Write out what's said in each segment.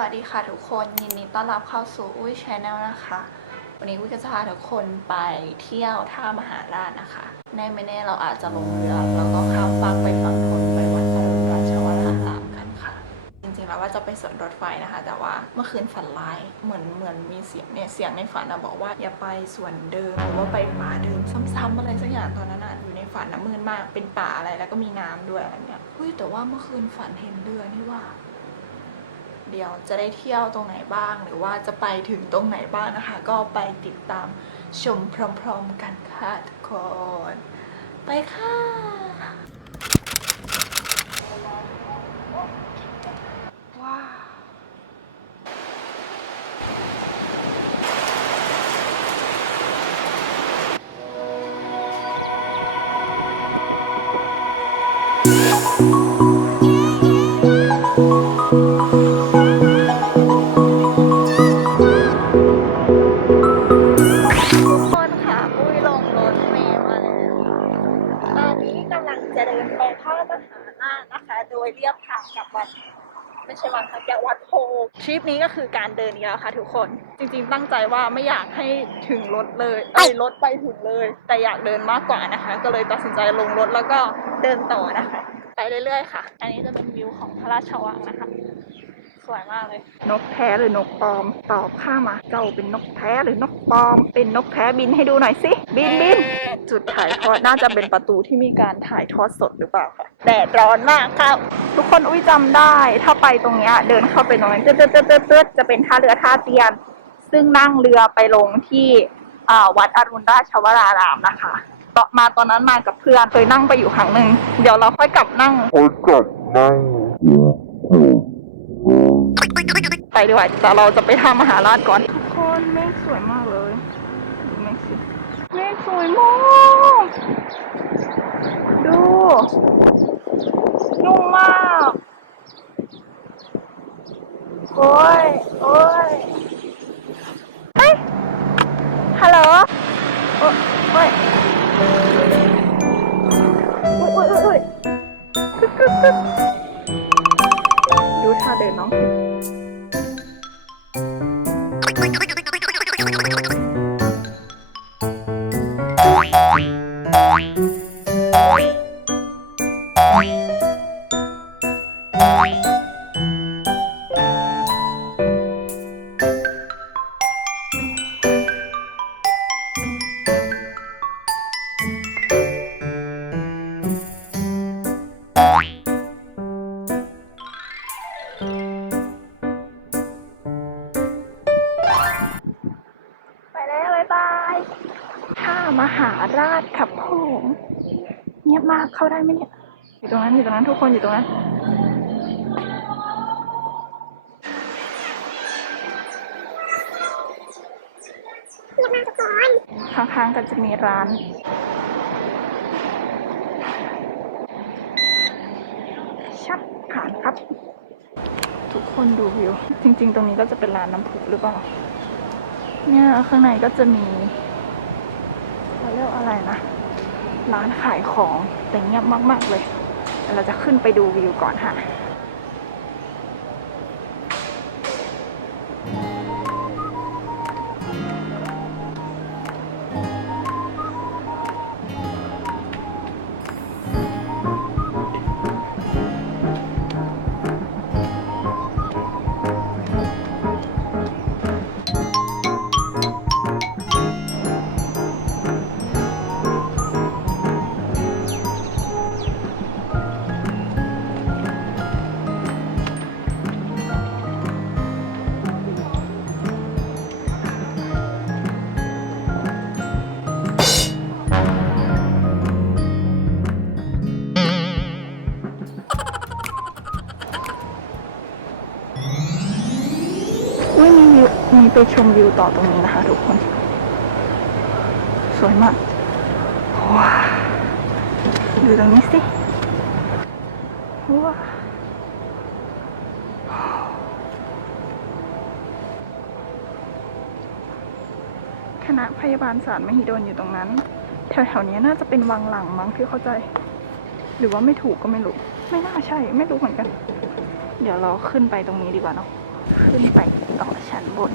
วัสดีค่ะทุกคนยินดีต้อนรับเข้าสู่อุ้ยชาแนลนะคะ วันนี้อุ้ยก็จะพาทุกคนไปเที่ยวท่ามหาราชนะคะ แน่ไม่แน่เราอาจจะลงเรือแล้วก็ข้ามฟากไปฝั่งทนไปวัดอรุราชวรารามกันค่ะ จริงๆแล้วว่าจะไปสวนรถไฟนะคะ แต่ว่าเมื่อคืนฝันร้ายเหมือนเหมือนมีเสียงเนี่ยเสียงในฝันนะบอกว่าอย่าไปสวนเดิมหรือว่าไปป่าเดิมซ้ำๆอะไรสักอย่างตอนนั้นอะอยู่ในฝันนะมืดมากเป็นป่าอะไรแล้วก็มีน้ำด้วยอะไรเงี้ยเฮ้ยแต่ว่าเมื่อคืนฝันเห็นเรือนี่ว่า เดียว จะได้เที่ยวตรงไหนบ้าง หรือว่าจะไปถึงตรงไหนบ้างนะคะ ก็ไปติดตามชมพร้อมๆกันค่ะทุกคน ไปค่ะ ยเรียบทางกับวัดไม่ใช่วัดพระแก้ววัดโพทริปนี้ก็คือการเดินนี้แล้วค่ะทุกคนจริงๆตั้งใจว่าไม่อยากให้ถึงรถเลยเอ้ยรถไปถึงเลย แต่อยากเดินมากกว่านะคะ ก็เลยตัดสินใจลงรถแล้วก็เดินต่อนะคะ ไปเรื่อยๆค่ะ อันนี้จะเป็นวิวของพระราชวังนะคะส วยมากเลย นกแท้หรือนกปลอม ตอบข้ามา เจ้าเป็นนกแท้หรือนกปลอม เป็นนกแท้บินให้ดูหน่อยสิ บินบิน จุดถ่ายทอดน่าจะเป็นประตูที่มีการถ่ายทอดสดหรือเปล่าคะแดดร้อนมากครับ ทุกคนอุ้ยจำได้ ถ้าไปตรงเนี้ยเดินเข้าไปตรงนั้นเตืดเตืดเตืดเตืดจะเป็นท่าเรือท่าเตียน ซึ่งนั่งเรือไปลงที่อ่าวัดอรุณราชวรารามนะคะต่อมาตอนนั้นมากับเพื่อนเคยนั่งไปอยู่ครั้งหนึ่งเดี๋ยวเราค่อยกลับนั่ง I got nine. ไป ดีกว่าแต่เราจะไปทำมหาราชก่อนทุกคนเมฆสวยมากเลยดูเมฆสิเมฆสวยมากดูนุ่มมากโอ้ยโอ้ยเฮ้ยฮัลโหลโอ้ยโอ้ยโอ้ยโอ้ยโอ้ยกึกกึกกึกดูท่าเดินน้อง สิไท่ามหาราชขับผมเงียบมากเข้าได้ไหมเนี่ยอยู่ตรงนั้นอยู่ตรงนั้นทุกคนอยู่ตรงนั้นข้างๆกันจะมีร้าน ชักผ่านครับ ทุกคนดูวิว จริง ๆ ตรงนี้ก็จะเป็นร้านน้ำผุหรือเปล่า เนี่ยข้างในก็จะมี เขาเรียกอะไรนะ ร้านขายของแต่เงียบมาก ๆ เลยเดี๋ยวเราจะขึ้นไปดูวิวก่อนค่ะ ไปชมวิวต่อตรงนี้นะคะทุกคน สวยมาก ว้าดูตรงนี้สิ ว้าคณะพยาบาลศาสตร์มหิดลอยู่ตรงนั้น แถวๆนี้น่าจะเป็นวังหลังมั้งที่เข้าใจ หรือว่าไม่ถูกก็ไม่รู้ ไม่น่าใช่ ไม่รู้เหมือนกัน เดี๋ยวเราขึ้นไปตรงนี้ดีกว่าเนาะ ขึ้นไปต่อชั้นบน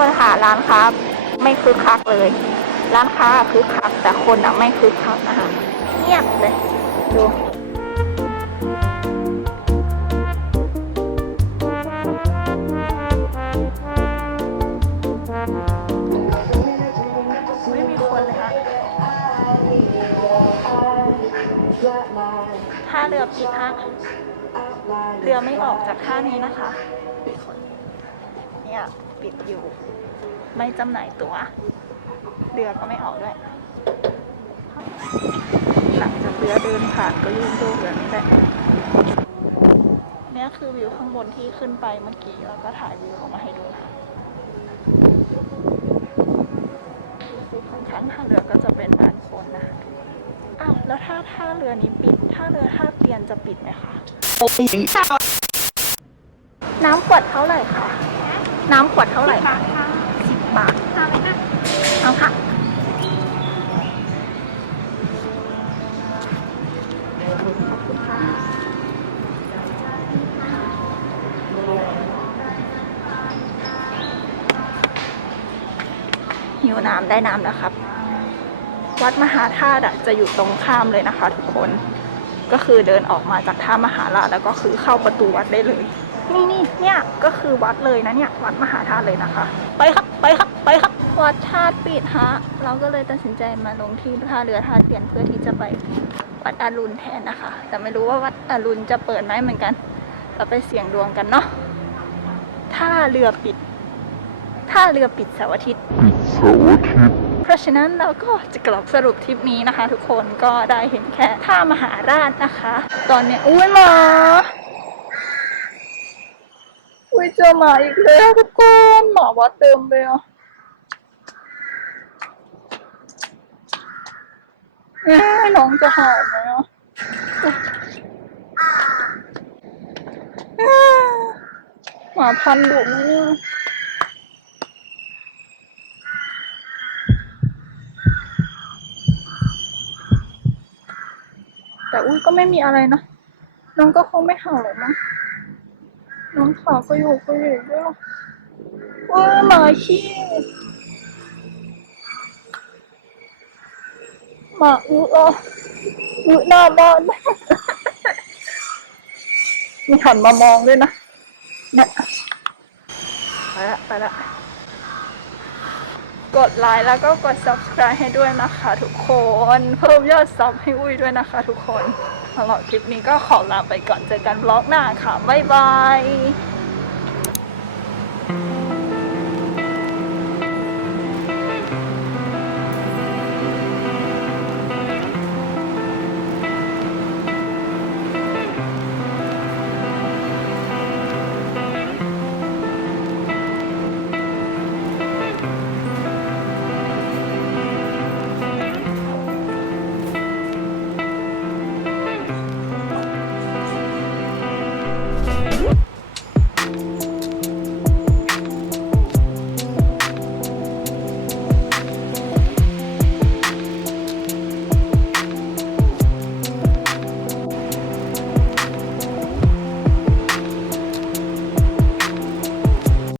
คนหาร้านค้าไม่คึกคักเลย ร้านค้าคึกคัก แต่คนอะไม่คึกคักนะคะเงียบเลยดูไม่มีคนเลยค่ะท่าเรือปิดฮะเรือไม่ออกจากท่านี้นะคะ เนี่ยปิดอยู่ ไม่จำหน่ายตัว๋วเรือก็ไม่ออกด้วย หลังจากเรือเดินผ่านก็ยุ่งโยกแบบนี้แหละเนี่ยคือวิวข้างบนที่ขึ้นไปเมื่อกี้แล้วก็ถ่ายวิวออกมาให้ดูนะข้างข้างท่าเรือก็จะเป็นบ้านคนนะคะอ้าวแล้วถ้าท่าเรือนี้ปิดท่าเรือท่าเตียนจะปิดไหมคะน้ำขวดเท่าไหร่คะ น้ำขวดเท่าไหร่คะสิบบาทเอาค่ะขอบคุณค่ะ หิวน้ำได้น้ำแล้วครับ วัดมหาธาตุอะจะอยู่ตรงข้ามเลยนะคะทุกคน ก็คือเดินออกมาจากท่ามหาราชแล้วก็คือเข้าประตูวัดได้เลย นี่นี่เนี่ยก็คือวัดเลยนะเนี่ยวัดมหาธาตุเลยนะคะ ไปครับไปครับไปครับวัดธาตุปิดฮะเราก็เลยตัดสินใจมาลงที่ท่าเรือท่าเตียนเพื่อที่จะไปวัดอรุณแทนนะคะ แต่ไม่รู้ว่าวัดอรุณจะเปิดไหมเหมือนกันเราไปเสี่ยงดวงกันเนาะท่าเรือปิดท่าเรือปิดเสาร์อาทิตย์เสาร์อาทิตย์เพราะฉะนั้นเราก็จะกลับสรุปทริปนี้นะคะ ทุกคนก็ได้เห็นแค่ท่ามหาราชนะคะ ตอนเนี้ยอุ้ยหมา อุ้ยเจอหมาอีกแล้วทุกคนหมาวัดเต็มเลยอะน้องจะหายไหมอะเอ้ยหมาพันดุไหมเนี่ยแต่อุ้ยก็ไม่มีอะไรนะน้องก็คงไม่เห่าหรอกมั้ง น้องขาก็อยู่ก็อยู่ด้วยว้าหมาขี้หมาอึอะอึหน้าบ้านมีหันมามองด้วยนะเนี่ยไปละไปละกดไลค์แล้วก็กด subscribe ให้ด้วยนะคะทุกคน เพิ่มยอดซับให้อุ้ยด้วยนะคะทุกคนำหรับคลิปนี้ก็ขอลาไปก่อนเจอกันบล็อกหน้าค่ะ บ๊ายบาย